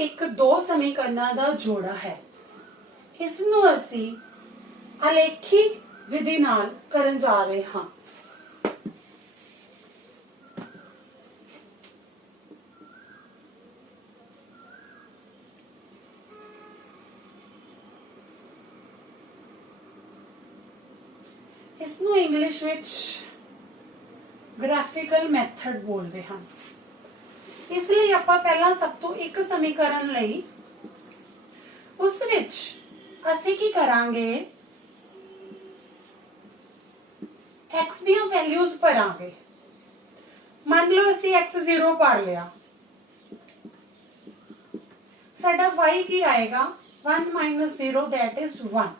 एक दो समीकरणों का जोड़ा है। इसनू असी अलेखी विधि नाल करन जा रहे हाँ। इसनू इंग्लिश विच ग्राफिकल मैथड बोलते हैं। इसलिए आपां पहला सब तो एक समीकरण लई उस विच असी की करांगे, एक्स दी वैल्यूज भरांगे। मान लो असी एक्स 0 पढ़ लिया, साडा y की आएगा 1 - 0 दैट इज 1।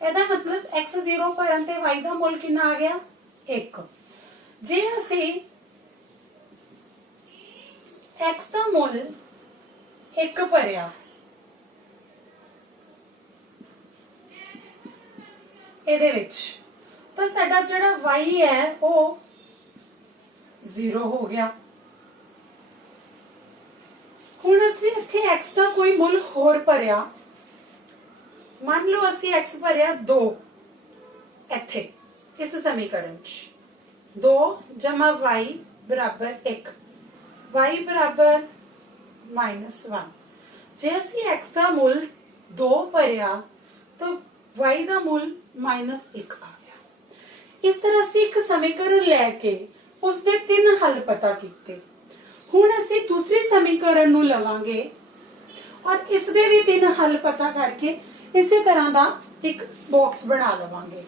ਇਹਦਾ मतलब x 0 ਭਰਨ ਤੇ y ਦਾ ਮੁੱਲ ਕਿੰਨਾ ਆ ਗਿਆ 1। ਜੇ ਅਸੀਂ x ਦਾ ਮੁੱਲ 1 ਭਰਿਆ, ਇਹਦੇ ਵਿੱਚ ਤਾਂ ਸਾਡਾ ਜਿਹੜਾ y ਹੈ ਉਹ 0 ਹੋ ਗਿਆ। ਹੁਣ ਅਸੀਂ ਇੱਥੇ x ਦਾ ਕੋਈ ਮੁੱਲ ਹੋਰ ਭਰਿਆ, मान लो असी x भरिया 2 इत्थे इस समीकरण च 2 जमा y बराबर 1, y बराबर -1। जे असी x का मुल 2 भरिया तो y का मुल -1 आ गया। इस तरह असी एक समीकरण लैके उसके 3 हल पता किए। हुण असी दूसरी समीकरण नूं लवांगे और इसके भी 3 हल पता करके इसी तरह का एक बॉक्स बना लवांगे।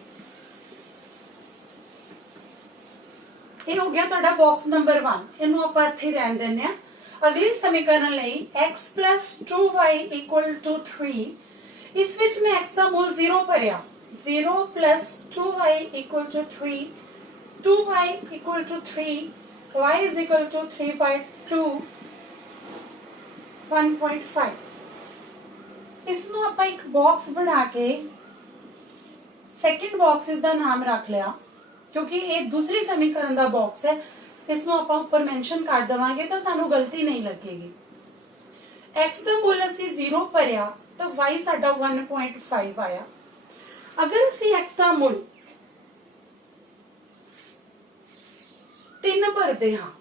ये हो गया तुहाडा बॉक्स नंबर 1। इनू आपां इत्थे रहन दिंदे हां। अगली समीकरण लई x + 2y = 3। इस विच मैं x दा मूल 0 भरिया, 0 + 2y = 3, 2y = 3, y = 3/2, 1.5। इसनू आपां एक बॉक्स बना के सेकंड बॉक्स इसका नाम रख लिया, क्योंकि ये दूसरी समीकरण का बॉक्स है। इसनू आपां ऊपर मेंशन कर देवांगे तो सानू गलती नहीं लगेगी। x का मूल असी 0 भरिया तो y साडा 1.5 आया। अगर असी x का मूल 3 भरते हाँ,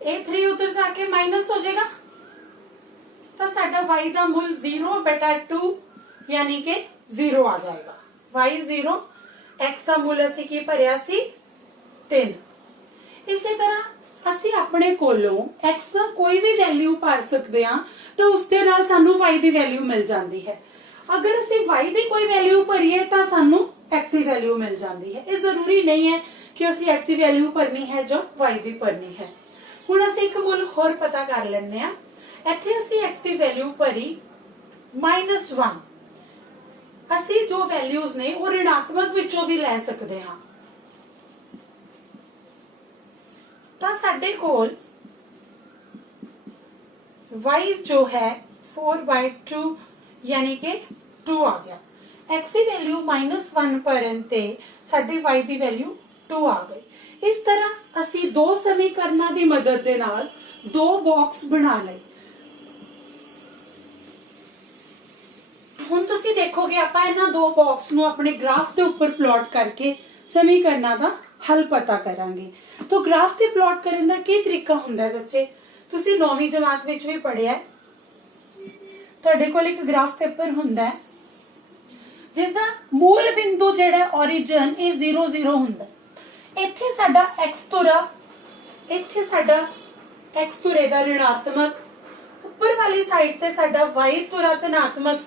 ए 3 उधर जाके माइनस हो जाएगा तो साडा y का मूल 0/2 यानी के 0 आ जाएगा। y 0, x का मूल असी की भरिया सी 3। इसी तरह असी अपने कोलों x का कोई भी वैल्यू भर सकते हैं तो उसके नाल सानू y की वैल्यू मिल जाती है। अगर असी y की कोई वैल्यू भरीए तो सानू x की वैल्यू मिल जाती है। ये जरूरी नहीं है कि असी x की वैल्यू भरनी है जो y की भरनी है। हुण असी एक मुल होर पता कर लैंदे आ। इत्थे असी x की वैल्यू भरी -1। असी जो वैल्यूज ने वो ऋणात्मक विचों भी लै सकते हाँ। तो साडे कोल y जो है 4/2 यानी के 2 आ गया। x की वैल्यू -1 भरन ते साडी y की वैल्यू 2 आ गई। इस तरह असी दो समीकरणों की मदद दे नाल दो बॉक्स बना लए। हुण तुसी देखोगे आपां इन्हां दो बॉक्स नूं अपने ग्राफ के ऊपर प्लॉट करके समीकरणों का हल पता करांगे। तो ग्राफ ते प्लॉट करने का की तरीका हुंदा है बच्चे, तुसी 9वीं जमात विच भी पढ़िया है। तुहाडे कोल एक ग्राफ पेपर हुंदा है जिसदा मूल बिंदु जिहड़ा ओरिजिन ये 0 0 हुंदा है। इत्थे साडा x तुरा, इत्थे साडा x तुरे दा ऋणात्मक, ऊपर वाली साइड ते साडा y तुरा धनात्मक,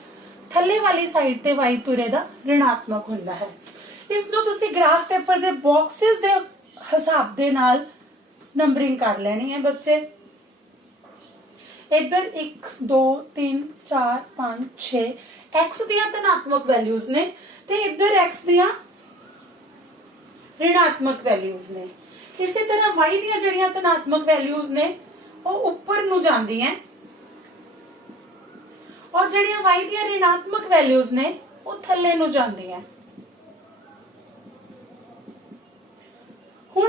थल्ले वाली साइड ते y तुरे दा ऋणात्मक हुंदा है। इसनूं तुसी ग्राफ पेपर दे बॉक्सेस दे हिसाब दे नाल नंबरिंग कर लेनी है बच्चे। इधर 1 2 3 4 5 6 x दियां धनात्मक वैल्यूज ने ते इधर x दियां ऋणात्मक वैल्यूज ने। इसी तरह y दियां जड़ियां धनात्मक वैल्यूज ने वो ऊपर नूं जांदी हैं और जड़ियां y दियां ऋणात्मक वैल्यूज ने वो थल्ले नूं जांदी हैं।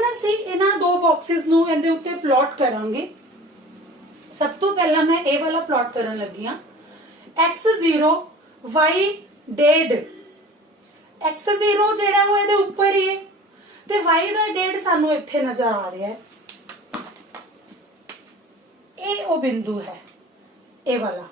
ਹੁਣ ਅਸੀਂ ਇਹਨਾਂ ਦੋ ਬਾਕਸਿਸ ਨੂੰ ਇਹਦੇ ਉੱਤੇ ਪਲਾਟ ਕਰਾਂਗੇ। ਸਭ ਤੋਂ ਪਹਿਲਾਂ ਮੈਂ ਇਹ ਵਾਲਾ ਪਲਾਟ ਕਰਨ ਲੱਗੀ ਹਾਂ। x0 y ਡੇਢ, x0 ਜਿਹੜਾ ਉਹ ਇਹਦੇ ਉੱਪਰ ਹੀ ਹੈ ਤੇ y ਦਾ ਡੇਢ ਸਾਨੂੰ ਇੱਥੇ ਨਜ਼ਰ ਆ ਰਿਹਾ ਹੈ। ਇਹ ਉਹ ਬਿੰਦੂ ਹੈ, ਇਹ ਵਾਲਾ।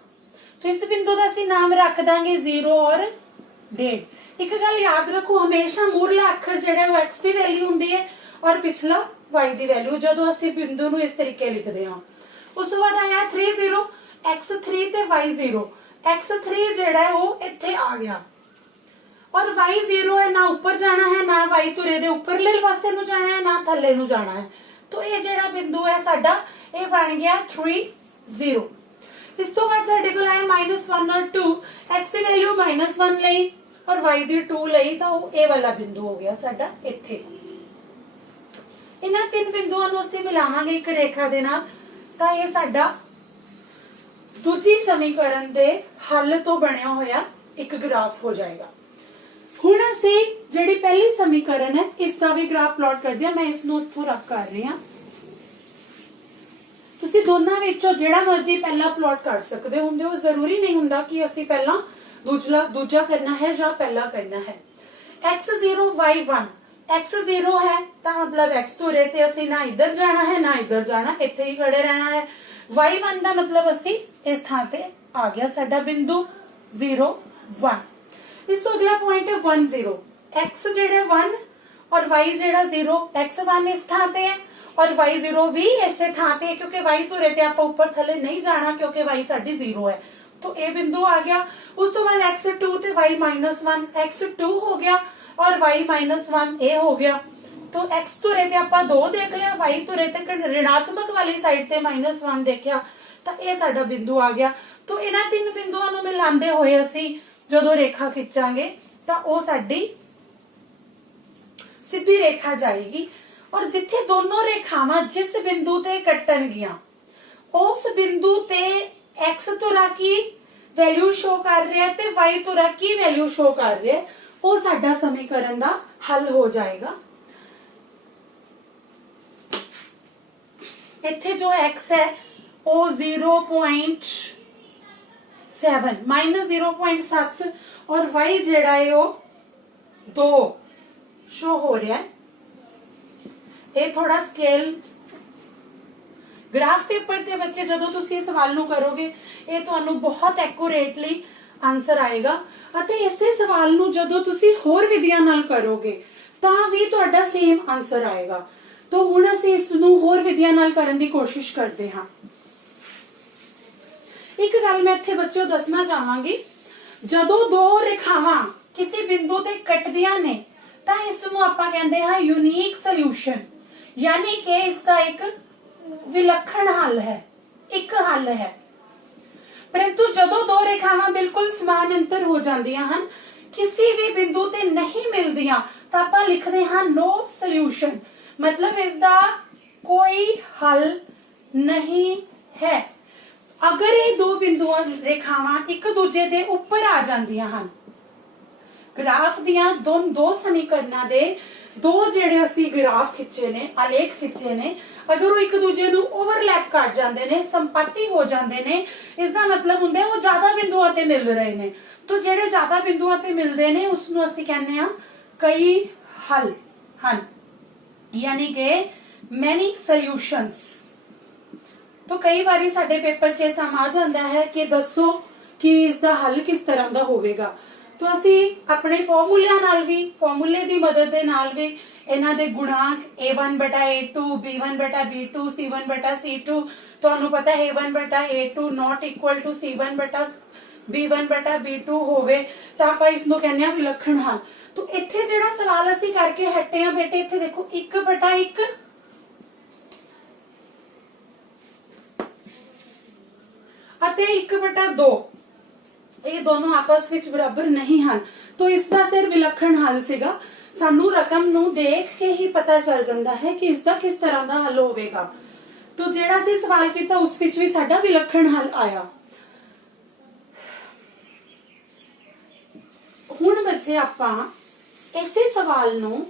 तो इस बिंदु का ਅਸੀਂ नाम रख देंगे 0 और 1.5। एक गल याद रखो, हमेशा मूरला अखर ਜਿਹੜਾ ਉਹ x ਦੀ ਵੈਲਿਊ ਹੁੰਦੀ ਹੈ और पिछला y ਦੀ ਵੈਲਿਊ। ਜਦੋਂ ਅਸੀਂ ਬਿੰਦੂ ਨੂੰ ਇਸ ਤਰੀਕੇ ਲਿਖਦੇ ਹਾਂ। ਉਸ ਤੋਂ ਬਾਅਦ ਆਇਆ 30 x3 ਤੇ y0। x3 ਜਿਹੜਾ ਹੈ ਉਹ ਇੱਥੇ ਆ ਗਿਆ और y0 है, ना ऊपर जाना है ना y तुरे दे उपरले पासे ਨੂੰ जाना है ना थल्ले ਨੂੰ जाना है। तो ये ਜਿਹੜਾ ਬਿੰਦੂ ਹੈ ਸਾਡਾ ਇਹ ਬਣ ਗਿਆ 30। इस तो बाद साडे कोल आया -1 और 2। x ਦੀ ਵੈਲਿਊ -1 ਲਈ और y ਦੀ 2 ਲਈ, ਤਾਂ ਉਹ ਇਹ ਵਾਲਾ ਬਿੰਦੂ ਹੋ ਗਿਆ ਸਾਡਾ ਇੱਥੇ। ਇਹਨਾਂ ਤਿੰਨ ਬਿੰਦੂਆਂ ਨੂੰ ਅਸੀਂ ਮਿਲਾਵਾਂਗੇ ਇੱਕ ਰੇਖਾ ਦੇ ਨਾਲ, ਤਾਂ ਇਹ ਸਾਡਾ ਦੂਜੀ ਸਮੀਕਰਨ ਦੇ ਹੱਲ ਤੋਂ ਬਣਿਆ ਹੋਇਆ ਇੱਕ ਗ੍ਰਾਫ ਹੋ ਜਾਏਗਾ। ਹੁਣ ਅਸੀਂ ਜਿਹੜੀ ਪਹਿਲੀ ਸਮੀਕਰਨ ਹੈ ਇਸ ਦਾ ਵੀ ਗ੍ਰਾਫ ਪਲਾਟ ਕਰਦੇ ਹਾਂ। ਮੈਂ ਇਸ ਨੂੰ ਇੱਥੋਂ ਰੱਖ ਕਰ ਰਹੀ ਹਾਂ। ਤੁਸੀਂ ਦੋਨਾਂ ਵਿੱਚੋਂ ਜਿਹੜਾ ਮਰਜ਼ੀ ਪਹਿਲਾਂ ਪਲਾਟ ਕਰ ਸਕਦੇ ਹੁੰਦੇ ਹੋ, ਜ਼ਰੂਰੀ ਨਹੀਂ ਹੁੰਦਾ ਕਿ ਅਸੀਂ ਪਹਿਲਾਂ ਦੂਜਾ ਕਰਨਾ ਹੈ ਜਾਂ ਪਹਿਲਾਂ ਕਰਨਾ ਹੈ। x0 y1, x0 है ਤਾਂ ਮਤਲਬ x ਤੁਰੇ ਤੇ ਅਸੀਂ ਨਾ ਇੱਧਰ ਜਾਣਾ ਹੈ ਨਾ ਇੱਧਰ ਜਾਣਾ, ਇੱਥੇ ਹੀ ਖੜੇ ਰਹਿਣਾ ਹੈ। y1 ਦਾ ਮਤਲਬ ਅਸੀਂ ਇਸ ਥਾਂ ਤੇ ਆ ਗਿਆ ਸਾਡਾ ਬਿੰਦੂ 0 1। ਇਸ ਤੋਂ ਅਗਲਾ ਪੁਆਇੰਟ ਹੈ 1 0। x ਜਿਹੜਾ 1 और y ਜਿਹੜਾ 0, x1 ਇਸ ਥਾਂ ਤੇ ਹੈ और y0 भी ऐसे थां पे, क्योंकि y तो रहते आप ऊपर थले नहीं जाना क्योंकि y साडी 0 है। तो ये बिंदु आ गया। उस तो बाद x2 ते y -1, x2 हो गया और y -1 ए हो गया। तो x तो रहते आप 2 देख लिया, y तो रहते ऋणात्मक वाली साइड ते -1 देखा, तो ये साडा बिंदु आ गया। तो इन्हां तीन बिंदुआं नूं मिलांदे होए असीं जदों रेखा खिंचांगे तां ओह साडी सीधी रेखा जाएगी और जिथे दोनों रेखावां जिस बिंदु ते कट्टणगियां उस बिंदु ते x तुरा की वैल्यू शो कर रहा है ते y तुरा की वैल्यू शो कर रहा है, वो साडा समीकरण दा हल हो जाएगा। इत्थे जो x है वो 0.7 -0.7 और y जेड़ा है वो 2 शो हो रहा है। ਇਹ ਥੋੜਾ ਸਕੇਲ ਗ੍ਰਾਫ ਪੇਪਰ ਤੇ ਬੱਚੇ ਜਦੋਂ ਤੁਸੀਂ ਇਸ ਸਵਾਲ ਨੂੰ ਕਰੋਗੇ ਇਹ ਤੁਹਾਨੂੰ ਬਹੁਤ ਐਕੂਰੇਟਲੀ ਆਨਸਰ ਆਏਗਾ, ਅਤੇ ਇਸੇ ਸਵਾਲ ਨੂੰ ਜਦੋਂ ਤੁਸੀਂ ਹੋਰ ਵਿਧੀਆਂ ਨਾਲ ਕਰੋਗੇ ਤਾਂ ਵੀ ਤੁਹਾਡਾ ਸੇਮ ਆਨਸਰ ਆਏਗਾ। ਤਾਂ ਹੁਣ ਅਸੀਂ ਇਸ ਨੂੰ ਹੋਰ ਵਿਧੀਆਂ ਨਾਲ ਕਰਨ ਦੀ ਕੋਸ਼ਿਸ਼ ਕਰਦੇ ਹਾਂ। ਇੱਕ ਗੱਲ ਮੈਂ ਇੱਥੇ ਬੱਚਿਓ ਦੱਸਣਾ ਚਾਹਾਂਗੀ, ਜਦੋਂ ਦੋ ਰੇਖਾਵਾਂ ਕਿਸੇ ਬਿੰਦੂ ਤੇ ਕੱਟਦੀਆਂ ਨੇ ਤਾਂ ਇਸ ਨੂੰ ਆਪਾਂ ਕਹਿੰਦੇ ਹਾਂ यूनिक सॉल्यूशन, यानी कि इसका एक विलक्षण हल है, एक हल है। परंतु जदों दो रेखावां बिल्कुल समान अंतर हो जांदियां हन, किसी भी बिंदु ते नहीं मिलदियां, तां आपां लिखदे हां नो सॉल्यूशन, मतलब इसदा कोई हल नहीं है। अगर ये दो बिंदुआं रेखावां एक दूजे दे ऊपर आ जांदियां हन, ग्राफ दियां दो समीकरणों दे दो जेड़े असी ग्राफ खिंचे ने, आलेख खिंचे ने, अगर वो एक दूजे नूं ओवरलैप कर जाते ने, संपत्ति हो जाते ने, इसका मतलब हुंदा वो ज्यादा बिंदुओं ते मिल रहे ने। तो जेड़े ज्यादा बिंदुओं ते मिलते ने उसनूं असी कहने आ कई हल हन, यानी कि मैनी सॉल्यूशंस। तो कई बारी साडे पेपर च सम आ जाता है कि दसो कि इसका हल किस तरह का होवेगा। तो असी अपने फॉर्मूलिया नाल भी, फॉर्मूले की मदद दे नाल भी इन्हां दे गुणांक a1/a2, b1/b2, c1/c2, तुहानूं पता है a1/a2 not equal to c1/b1/b2 होवे तां आपां इस नूं कहने आ विलक्षण हल। तो इत्थे जिहड़ा सवाल असी करके हटे आ बेटे, इत्थे देखो 1/1 अते 1/2 ये दोनों आपस विच बराबर नहीं हैं। तो इसका सिर विलक्षण हल सीगा, सानू रकम नू देख के ही पता चल जाता है कि इसका किस तरह का हल होवेगा। तो जेड़ा सी सवाल किया उस विच भी साडा विलक्षण हल आया। हुण बच्चे आपां इसे सवाल नू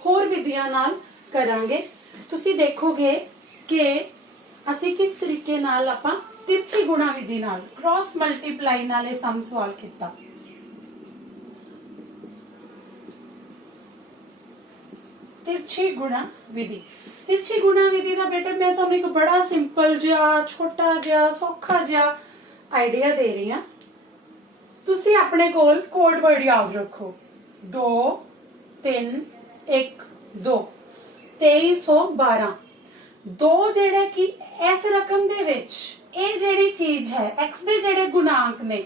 होर विधियां नाल करांगे तुसी देखोगे कि ਅਸੀਂ किस तरीके नाल आपां तिरछी गुणा विधि नाल क्रॉस मल्टीप्लाई नाल ये सम सवाल किया। तिरछी गुणा विधि, तिरछी गुणा विधि का बेटा मैं तुहानू एक बड़ा सिंपल जिहा छोटा जिहा सौखा जिहा आइडिया दे रही हां। तुसी अपने कोल कोड वर्ड याद रखो 2 3 1 2 2312 दो जेड़े कि इस रकम दे विच ये जेड़ी चीज है x दे जेड़े गुणांक ने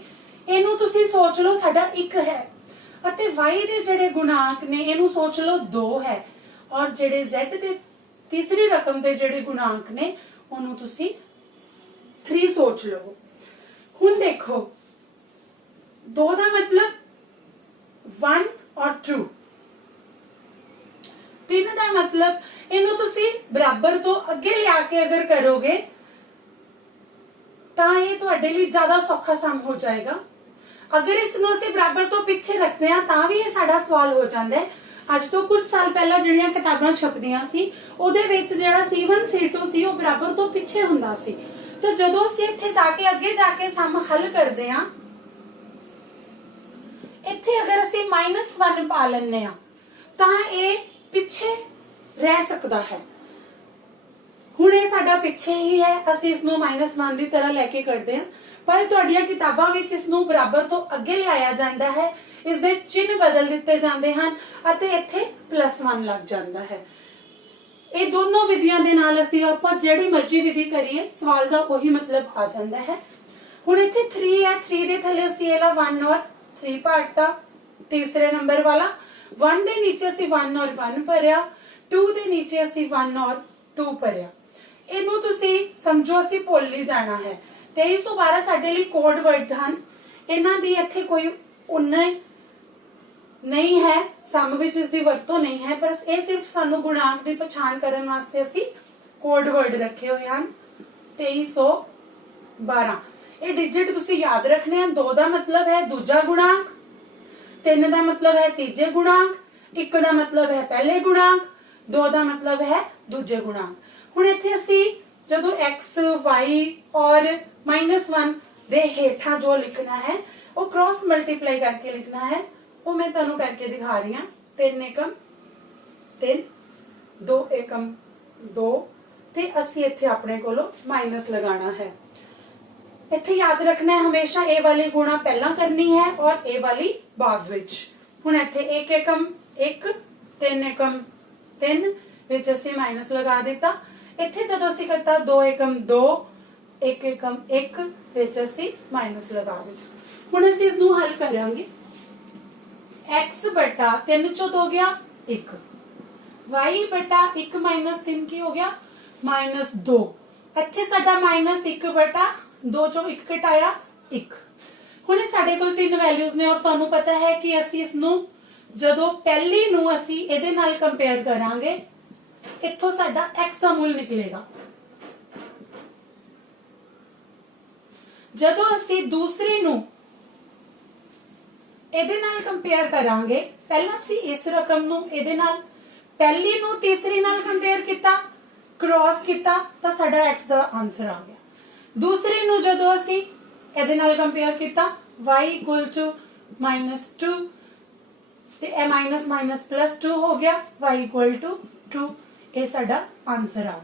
इनू तुसी सोच लो साडा 1 है अते y दे जेड़े गुणांक ने इनू सोच लो 2 है और जेड़े z दे तीसरी रकम दे जेड़े गुणांक ने उन्होंने तुसी 3 सोच लो। हुण देखो 2 दा मतलब 1 और 2, 3 दा मतलब इनू तुसी बराबर तो अगे लिया के अगर करोगे तो ये तुहाडे लई ज्यादा सौखा सम हो जाएगा। अगर इसनू असीं बराबर तो पीछे रखते हैं तां भी ये साडा सवाल हो जाता है। अज तो कुछ साल पहला जिहड़ियां किताबां छपदियां सी उहदे विच जिहड़ा C1 C2 सी वो बराबर तो पीछे हुंदा सी। तो जदों असीं इत्थे जाके अगे जाके सम हल करदे हां इत्थे अगर असीं -1 पा लैंदे हां तां ये पिछे रह सकता है। हुण ये साडा पिछे ही है असीं इसनू -1 दी तरह लेके करदे हां पर तुहाडीआं किताबां विच इसनू बराबर तो अगे लिआया जांदा है, इसदे चिन्ह बदल दिते जांदे हन अते इत्थे +1 लग जांदा है। ये दोनों विधियां दे नाल असीं आपां जिहड़ी मर्जी विधि करिए सवाल दा ओही मतलब आ जांदा है। हुण इत्थे 3 है, 3 दे थल्ले असीं इहदा 1 और 3 पाटता तीसरे नंबर वाला 1 दे नीचे असी 1 और 1 भरिया, 2 दे नीचे असी 1 और 2 भरिया। इनू तुसी समझो असी भुल ही जाना है। 2312 साडे लई कोड वर्ड हन, इन्हां दी इत्थे कोई उन्ना नहीं है सम विच इसदी वरतों नहीं है पर ये सिर्फ सानू गुणांक दी पछाण करन वास्ते असी कोड वर्ड रखे हुए हन 2312। ये डिजिट तुसी याद रखने हैं। 2 दा मतलब है दूजा गुणांक, 3 दा मतलब है तीजे गुणांक, 1 दा मतलब है पहले गुणांक, 2 दा मतलब है दूजे गुणांक। हुण इत्थे असी जदों x y और -1 दे हेठां जो लिखना है वो क्रॉस मल्टीप्लाई करके लिखना है। वो मैं तुहानू करके दिखा रही हां। 3 एकम 3 2 एकम 2 ते असी इत्थे अपने कोलों माइनस लगाना है। इत्थे याद रखना है हमेशा ए वाली गुणा पहला करनी है और ए वाली बाद विच। हुण इत्थे 1 एकम 1 3 एकम 3 विच असी माइनस लगा दिता। इत्थे जदों असी करता 2 एकम 2 1 एकम 1 विच असी माइनस लगा दिता। हुण असी इसनू हल करांगे। x बटा 3 चो 2 गया 1, y बटा 1 - 3 की हो गया -2। इत्थे साडा -1 बटा 2 चो 1 घटाया 1। हुण साडे कोल 3 वैल्यूज ने और तुहानू पता है कि असी इसनू जदों पहली नू असी इहदे नाल कंपेयर करांगे इत्थों साडा x दा मूल निकलेगा। जदों असी दूसरी नू इहदे नाल कंपेयर करांगे, पहला असी इस रकम नू इहदे नाल पहली नू तीसरी नाल कंपेयर किया क्रॉस किया तो साडा x दा आंसर आ गया। दूसरी नू जदों असी इहदे नाल कंपेयर किया y = -2 ते ए माइनस माइनस +2 हो गया y = 2। ये साडा आंसर आ।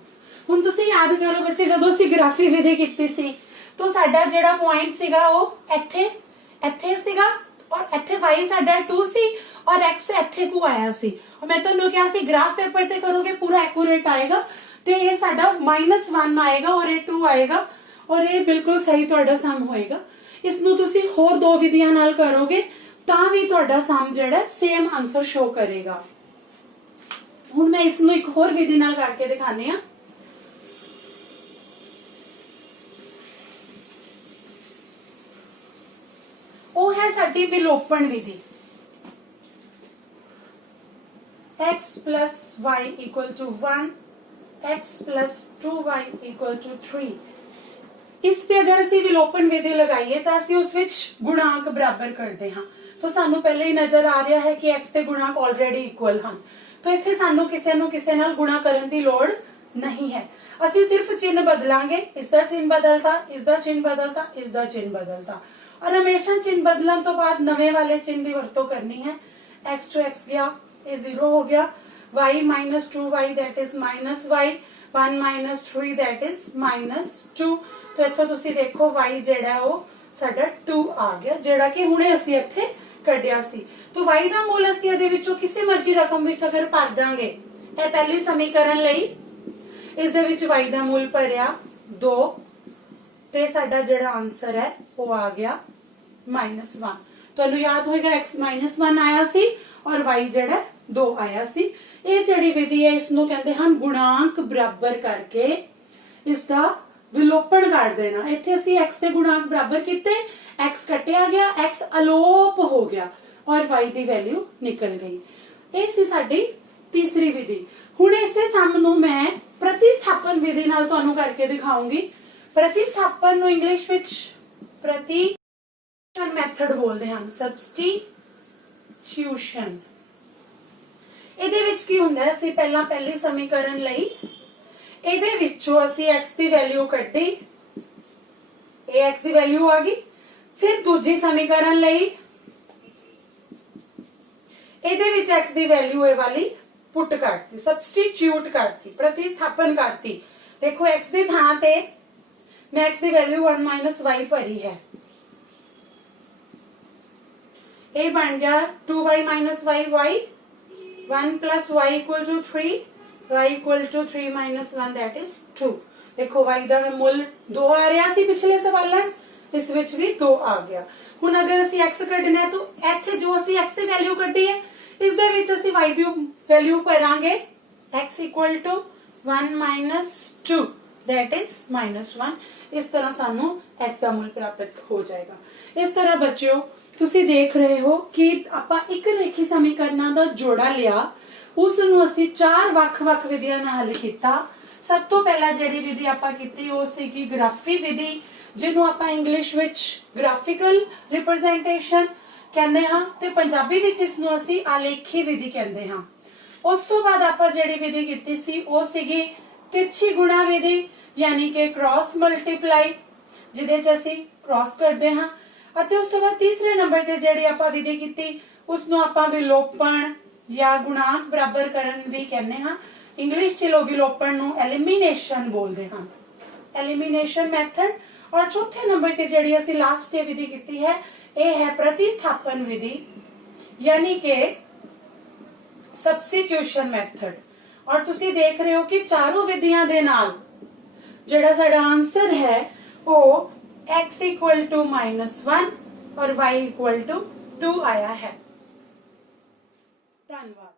हुण तुसीं याद करो बच्चे जदों असी ग्राफी विधि कीती सी तो साडा जेड़ा पॉइंट सीगा वो इत्थे सीगा और इत्थे y साडा 2 सी और x इत्थे को आया सी। और मैं तुहानू कहा सी ग्राफ पेपर ते करोगे पूरा एक्यूरेट आएगा ते ये साडा -1 आएगा और ये 2 आएगा और ये बिल्कुल सही तुहाडा सम होएगा। इसनू तुसीं होर 2 विधियां नाल करोगे तां भी तुहाडा सम जेड़ा सेम आंसर शो करेगा। हुण मैं इसनू एक होर विधि नाल करके दिखाने आ। वो है साडी विलोपन विधि। x + y = 1 x + 2y = 3। इस ते अगर असी विलोपन विधि लगाइए तो असी उस विच गुणांक बराबर करते हाँ तो सानू पहले ही नजर आ रहा है कि x के गुणांक ऑलरेडी इक्वल हैं। तो इत्थे सानू किसे नाल गुणा करन दी लोड़ नहीं है। ਅਸੀਂ सिर्फ चिन्ह बदलांगे, इसका चिन्ह बदलता, इसका चिन्ह बदलता, इसका चिन्ह बदलता, और हमेशा चिन्ह बदलन तो बाद नवे वाले चिन्ह की वरतों करनी है। x to x गया, ये 0 हो गया, y minus 2y that is minus y, 1 minus 3 that is minus 2। तो इत्थों तुसी देखो y जेड़ा वो साडा 2 आ गया, जेड़ा कि हुणे असी इत्थे कढिया सी। तो y दा मूल असी इहदे विचों किसी मर्जी रकम विच अगर भर दांगे, ये पहली समीकरण लई इस दे विच y दा मूल भरिया 2, ते साडा जेड़ा आंसर है वो आ गया -1। तुहानू याद होएगा x -1 आया सी और y जेड़ा 2 आया सी। ये जेड़ी विधि है इसनू कहंदे हन गुणांक बराबर करके इसका विलोपन कर देना। इत्थे असी x दे गुणांक बराबर किते, x कटिया गया, x अलोप हो गया और y दी वैल्यू निकल गई। ये सी साडी तीसरी विधि। हुण इसे सम नू मैं प्रतिस्थापन विधि नाल तुहानू करके दिखाऊंगी। प्रतिस्थापन नू इंग्लिश विच प्रतिस्थापन मैथड बोलदे हन, सब्सटीट्यूशन। इहदे विच की हुंदा है, असीं पहला पहली समीकरण लई इहदे विचों असीं x दी वैल्यू कड्ढी, ये x दी वैल्यू आ गई। फिर दूजी समीकरण लई इहदे विच x दी वैल्यू ए वाली पुट करती, सब्सटीट्यूट करती, प्रतिस्थापन करती। देखो x दी थां ते मैं x दी वैल्यू 1 माइनस y भरी है, ये बन गया 2y minus y, y 1 plus y equal to 3, y equal to 3 minus 1 that is 2। देखो y दा मुल 2 आ रहा सी पिछले सवाल, इस विच भी 2 आ गया। हुण अगर असी x कढना है तो इत्थे जो असी x दी वैल्यू कढी है इस दे विच असी y दी वैल्यू भरांगे, x equal to 1 minus 2 that is -1। इस तरह सानू x दा मूल प्राप्त हो जाएगा। इस तरह बच्चों तुसी देख रहे हो कि आपां एक रेखी समीकरणां दा जोड़ा लिया, उस नू असी 4 ਵੱਖ-ਵੱਖ विधियां नाल हल कीता। सब तो पहला जिहड़ी विधि आपां कीती वो सीगी ग्राफी विधि, जिन्हों आपां इंग्लिश विच ग्राफिकल रिप्रेजेंटेशन कहंदे हां ते पंजाबी विच इसनूं असीं आलेखी विधि कहंदे हां। उस तो बाद आपां जिहड़ी विधि कीती सी वो सीगी तिरछी गुणा विधि, यानी कि क्रॉस मल्टीप्लाई, जिहदे च असीं क्रॉस करदे हां। अते उस तो बाद तीसरे नंबर ते जिहड़ी आपां विधि कीती उसनूं आपां विलोपन या गुणांक बराबर करन भी कहंदे हां। इंग्लिश च विलोपन नूं एलिमिनेशन बोलदे हां, एलिमिनेशन मैथड। और चौथे नंबर ते जिहड़ी असीं लास्ट ते विधि कीती है ये है प्रतिस्थापन विधि, यानी कि सब्स्टिट्यूशन मैथड। और तुसी देख रहे हो कि चारों विधियां दे नाल जिहड़ा साडा आंसर है वो x इक्वल टू -1 और y इक्वल टू 2 आया है। धन्यवाद।